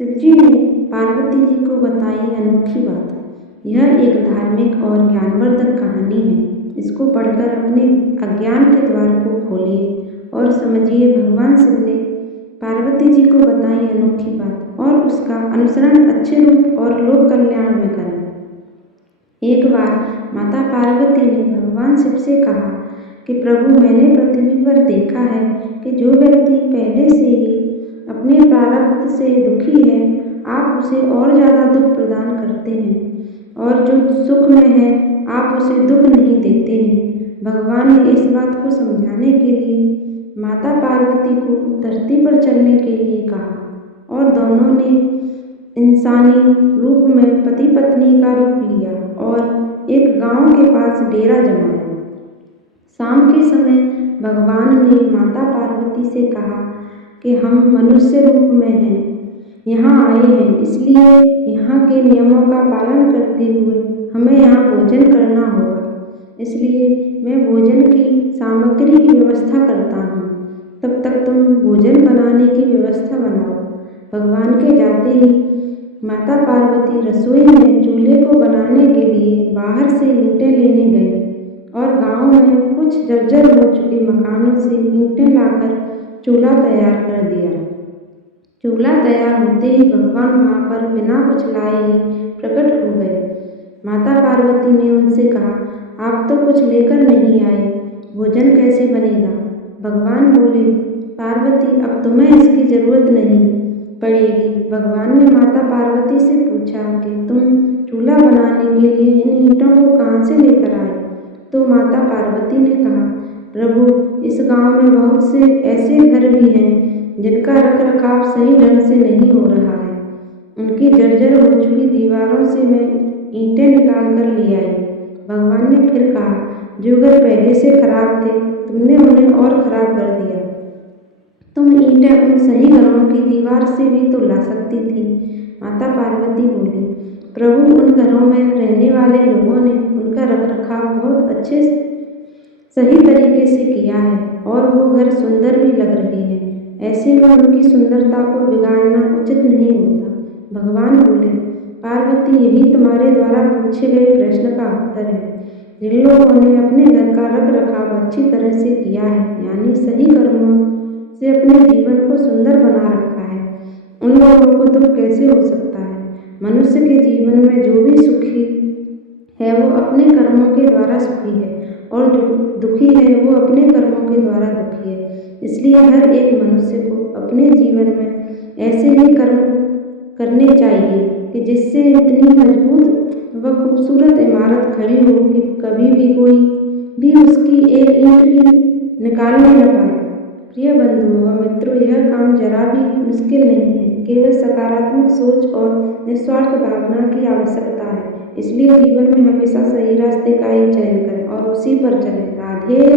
शिवजी ने पार्वती जी को बताई अनोखी बात। यह एक धार्मिक और ज्ञानवर्धक कहानी है। इसको पढ़कर अपने अज्ञान के द्वार को खोलिए और समझिए भगवान शिव ने पार्वती जी को बताई अनोखी बात और उसका अनुसरण अच्छे रूप और लोक कल्याण में करें। एक बार माता पार्वती ने भगवान शिव से कहा कि प्रभु, मैंने पृथ्वी पर देखा है कि जो व्यक्ति पहले से ही अपने प्रारब्ध से दुखी है, आप उसे और ज़्यादा दुख प्रदान करते हैं, और जो सुख में है आप उसे दुख नहीं देते हैं। भगवान ने इस बात को समझाने के लिए माता पार्वती को धरती पर चलने के लिए कहा और दोनों ने इंसानी रूप में पति पत्नी का रूप लिया और एक गांव के पास डेरा जमाया। शाम के समय भगवान ने माता पार्वती से कहा कि हम मनुष्य रूप में हैं, यहाँ आए हैं, इसलिए यहाँ के नियमों का पालन करते हुए हमें यहाँ भोजन करना होगा। इसलिए मैं भोजन की सामग्री की व्यवस्था करता हूँ, तब तक तुम भोजन बनाने की व्यवस्था बनाओ। भगवान के जाते ही माता पार्वती रसोई में चूल्हे को बनाने के लिए बाहर से ईंटें लेने गए और गांव में कुछ जर्जर हो चुके मकानों से ईंटें लाकर चूल्हा तैयार कर दिया। चूल्हा तैयार होते ही भगवान वहाँ पर बिना कुछ लाए ही प्रकट हो गए। माता पार्वती ने उनसे कहा, आप तो कुछ लेकर नहीं आए, भोजन कैसे बनेगा? भगवान बोले, पार्वती, अब तुम्हें इसकी जरूरत नहीं पड़ेगी। भगवान ने माता पार्वती से पूछा कि तुम चूल्हा बनाने के लिए इन ईंटों को कहाँ से लेकर आए? तो माता पार्वती ने कहा, प्रभु, इस गांव में बहुत से ऐसे घर भी हैं जिनका रख रखाव सही ढंग से नहीं हो रहा है। उनकी जर्जर हो चुकी दीवारों से मैं ईंटें निकाल कर ले आई। भगवान ने फिर कहा, जो घर पहले से खराब थे तुमने उन्हें और खराब कर दिया। तुम ईंटें उन सही घरों की दीवार से भी तो ला सकती थी। माता पार्वती बोली, प्रभु, उन घरों में रहने वाले लोगों ने उनका रखरखाव बहुत अच्छे सही तरीके से किया है और वो घर सुंदर भी लग रहे हैं। ऐसे में उनकी सुंदरता को बिगाड़ना उचित नहीं होता। भगवान बोले, पार्वती, यही तुम्हारे द्वारा पूछे गए प्रश्न का उत्तर है। जिन लोगों ने अपने घर का रख रखाव अच्छी तरह से किया है, यानी सही कर्मों से अपने जीवन को सुंदर बना रखा है, उन लोगों को दुख कैसे हो सकता है? मनुष्य के जीवन में जो भी सुखी है वो अपने कर्मों के द्वारा सुखी है और जो दुखी है वो अपने कर्मों के द्वारा दुखी है। इसलिए हर एक मनुष्य को अपने जीवन में ऐसे ही कर्म करने चाहिए कि जिससे इतनी मजबूत व खूबसूरत इमारत खड़ी हो कि कभी भी कोई भी उसकी एक ईंट भी निकालने न पाए। प्रिय बंधुओं व मित्रों, यह काम जरा भी मुश्किल नहीं है। केवल सकारात्मक सोच और निस्वार्थ भावना की आवश्यकता है। इसलिए जीवन में हमेशा सही रास्ते का ही चयन करें और उसी पर चलें। राधे